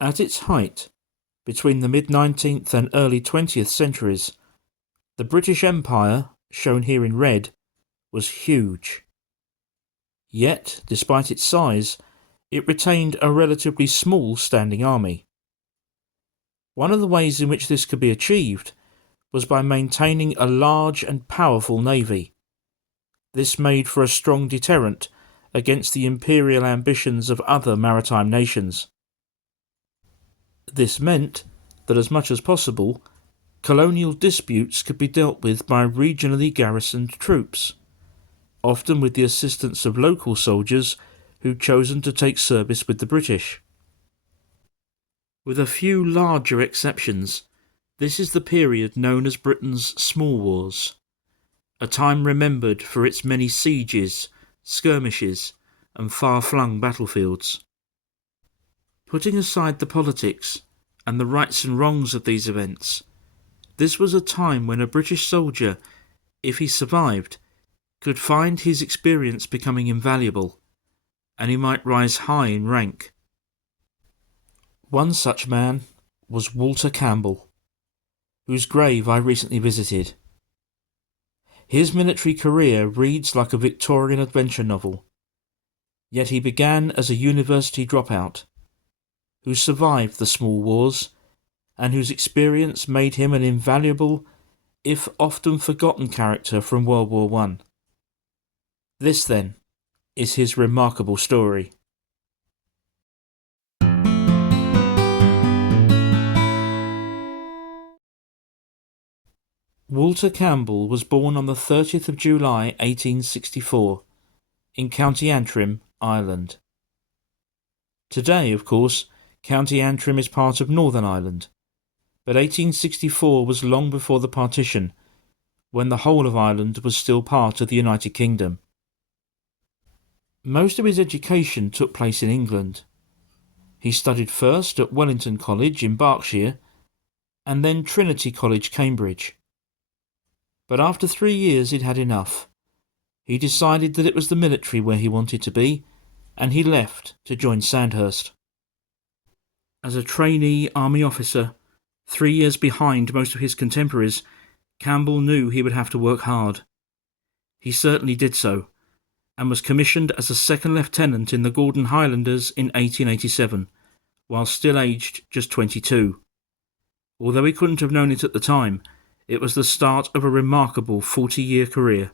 At its height, between the mid-19th and early 20th centuries, the British Empire, shown here in red, was huge. Yet, despite its size, it retained a relatively small standing army. One of the ways in which this could be achieved was by maintaining a large and powerful navy. This made for a strong deterrent against the imperial ambitions of other maritime nations. This meant that as much as possible, colonial disputes could be dealt with by regionally garrisoned troops, often with the assistance of local soldiers who'd chosen to take service with the British. With a few larger exceptions, this is the period known as Britain's Small Wars, a time remembered for its many sieges, skirmishes, and far-flung battlefields. Putting aside the politics and the rights and wrongs of these events, this was a time when a British soldier, if he survived, could find his experience becoming invaluable, and he might rise high in rank. One such man was Walter Campbell, whose grave I recently visited. His military career reads like a Victorian adventure novel, yet he began as a university dropout, who survived the small wars, and whose experience made him an invaluable, if often forgotten character from World War I. This, then, is his remarkable story. Walter Campbell was born on the 30th of July 1864 in County Antrim, Ireland. Today, of course, County Antrim is part of Northern Ireland, but 1864 was long before the partition, when the whole of Ireland was still part of the United Kingdom. Most of his education took place in England. He studied first at Wellington College in Berkshire, and then Trinity College, Cambridge. But after 3 years he'd had enough. He decided that it was the military where he wanted to be, and he left to join Sandhurst. As a trainee army officer, 3 years behind most of his contemporaries, Campbell knew he would have to work hard. He certainly did so, and was commissioned as a second lieutenant in the Gordon Highlanders in 1887, while still aged just 22. Although he couldn't have known it at the time, it was the start of a remarkable 40-year career.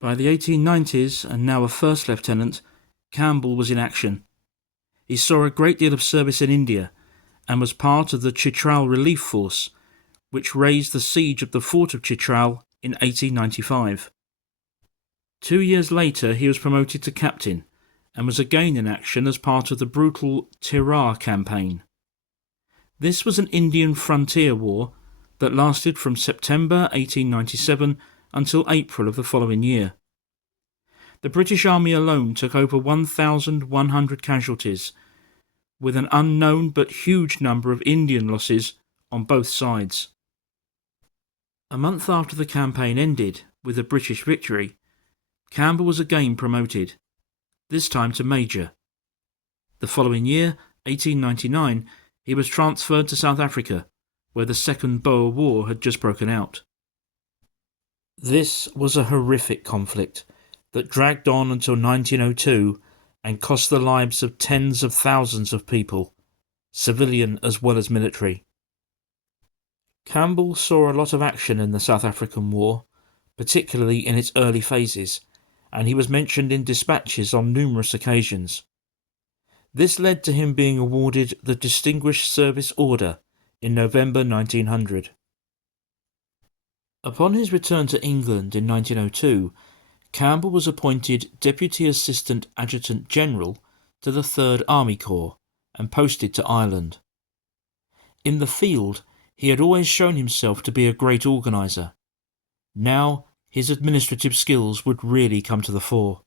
By the 1890s, and now a first lieutenant, Campbell was in action. He saw a great deal of service in India, and was part of the Chitral Relief Force, which raised the siege of the fort of Chitral in 1895. 2 years later he was promoted to captain, and was again in action as part of the brutal Tirah campaign. This was an Indian frontier war that lasted from September 1897 until April of the following year. The British Army alone took over 1,100 casualties, with an unknown but huge number of Indian losses on both sides. A month after the campaign ended with a British victory, Campbell was again promoted, this time to Major. The following year, 1899, he was transferred to South Africa, where the Second Boer War had just broken out. This was a horrific conflict that dragged on until 1902 and cost the lives of tens of thousands of people, civilian as well as military. Campbell saw a lot of action in the South African War, particularly in its early phases, and he was mentioned in dispatches on numerous occasions. This led to him being awarded the Distinguished Service Order in November 1900. Upon his return to England in 1902, Campbell was appointed Deputy Assistant Adjutant General to the 3rd Army Corps and posted to Ireland. In the field, he had always shown himself to be a great organiser. Now, his administrative skills would really come to the fore.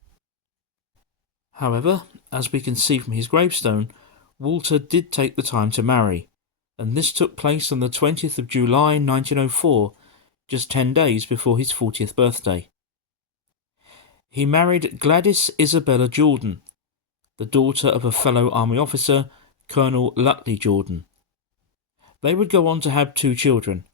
However, as we can see from his gravestone, Walter did take the time to marry, and this took place on the 20th of July 1904, just 10 days before his 40th birthday. He married Gladys Isabella Jordan, the daughter of a fellow army officer Colonel Lutley Jordan. They would go on to have 2 children,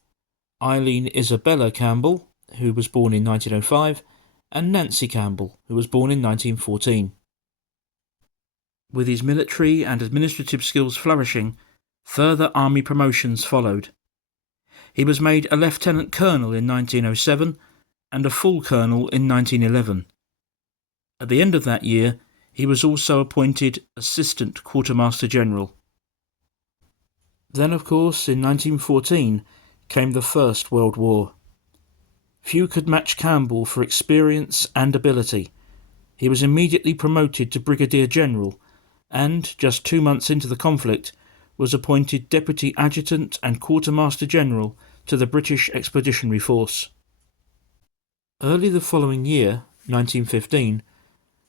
Eileen Isabella Campbell, who was born in 1905, and Nancy Campbell, who was born in 1914. With his military and administrative skills flourishing, further army promotions followed. He was made a lieutenant colonel in 1907 and a full colonel in 1911. At the end of that year, he was also appointed assistant quartermaster general. Then, of course, in 1914 came the First World War. Few could match Campbell for experience and ability. He was immediately promoted to brigadier general and, just 2 months into the conflict, was appointed deputy adjutant and quartermaster general to the British Expeditionary Force. Early the following year, 1915,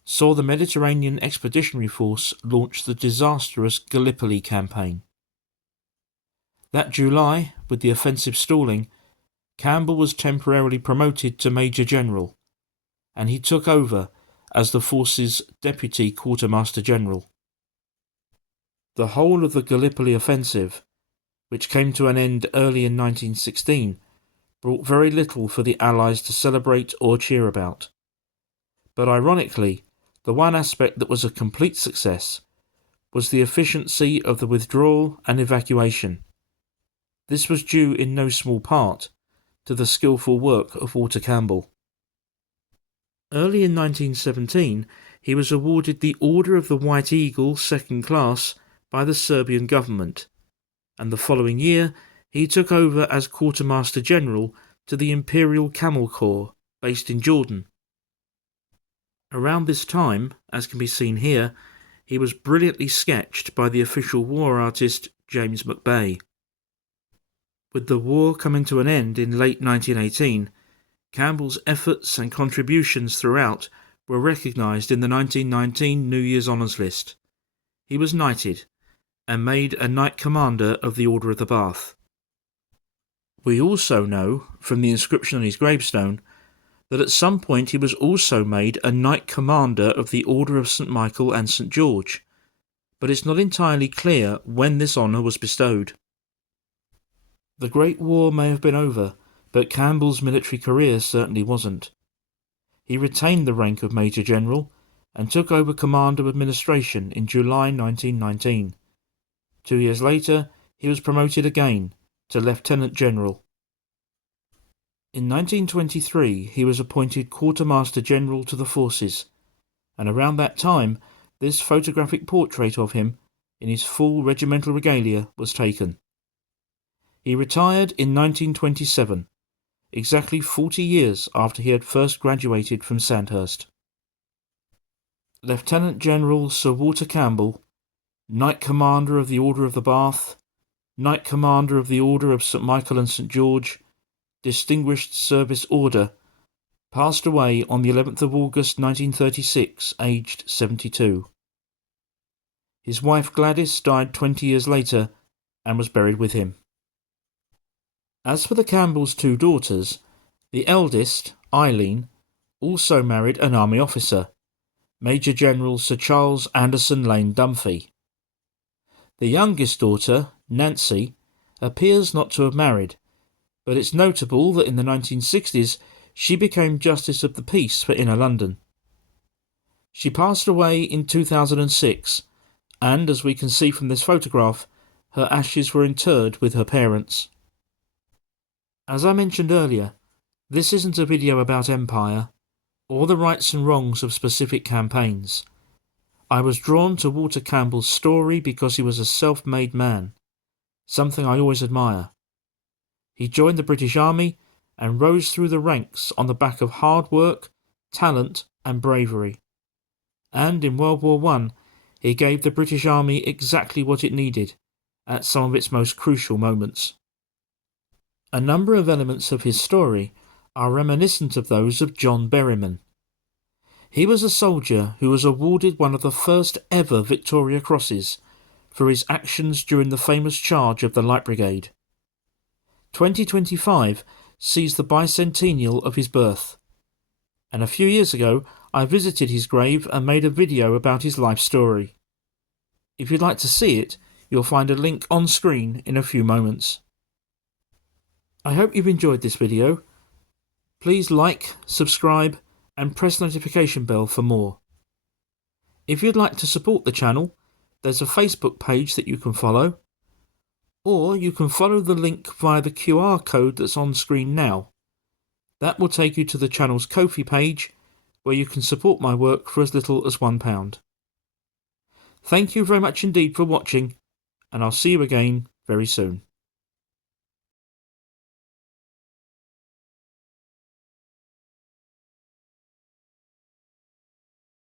saw the Mediterranean Expeditionary Force launch the disastrous Gallipoli campaign. That July, with the offensive stalling, Campbell was temporarily promoted to Major General, and he took over as the force's Deputy Quartermaster General. The whole of the Gallipoli offensive, which came to an end early in 1916, brought very little for the Allies to celebrate or cheer about. But ironically, the one aspect that was a complete success was the efficiency of the withdrawal and evacuation. This was due in no small part to the skillful work of Walter Campbell. Early in 1917, he was awarded the Order of the White Eagle Second Class by the Serbian government, and the following year he took over as Quartermaster General to the Imperial Camel Corps, based in Jordan. Around this time, as can be seen here, he was brilliantly sketched by the official war artist James McBay. With the war coming to an end in late 1918, Campbell's efforts and contributions throughout were recognised in the 1919 New Year's Honours List. He was knighted and made a Knight Commander of the Order of the Bath. We also know, from the inscription on his gravestone, that at some point he was also made a Knight Commander of the Order of St. Michael and St. George, but it's not entirely clear when this honour was bestowed. The Great War may have been over, but Campbell's military career certainly wasn't. He retained the rank of Major General and took over command of administration in July 1919. 2 years later, he was promoted again to Lieutenant General. In 1923, he was appointed Quartermaster General to the forces, and around that time, this photographic portrait of him, in his full regimental regalia, was taken. He retired in 1927, exactly 40 years after he had first graduated from Sandhurst. Lieutenant General Sir Walter Campbell, Knight Commander of the Order of the Bath, Knight Commander of the Order of St. Michael and St. George, Distinguished Service Order, passed away on the 11th of August 1936, aged 72. His wife Gladys died 20 years later and was buried with him. As for the Campbells' 2 daughters, the eldest, Eileen, also married an army officer, Major General Sir Charles Anderson Lane Dunphy. The youngest daughter, Nancy, appears not to have married, but it's notable that in the 1960s she became Justice of the Peace for Inner London. She passed away in 2006, and as we can see from this photograph, her ashes were interred with her parents. As I mentioned earlier, this isn't a video about empire, or the rights and wrongs of specific campaigns. I was drawn to Walter Campbell's story because he was a self-made man, something I always admire. He joined the British Army and rose through the ranks on the back of hard work, talent and bravery. And in World War I, he gave the British Army exactly what it needed, at some of its most crucial moments. A number of elements of his story are reminiscent of those of John Berryman. He was a soldier who was awarded one of the first ever Victoria Crosses for his actions during the famous charge of the Light Brigade. 2025 sees the bicentennial of his birth, and a few years ago I visited his grave and made a video about his life story. If you'd like to see it, You'll find a link on screen in a few moments. I hope you've enjoyed this video. Please like, subscribe and press the notification bell for more. If you'd like to support the channel, there's a Facebook page that you can follow, or you can follow the link via the QR code that's on screen now. That will take you to the channel's Ko-fi page, where you can support my work for as little as £1. Thank you very much indeed for watching, and I'll see you again very soon.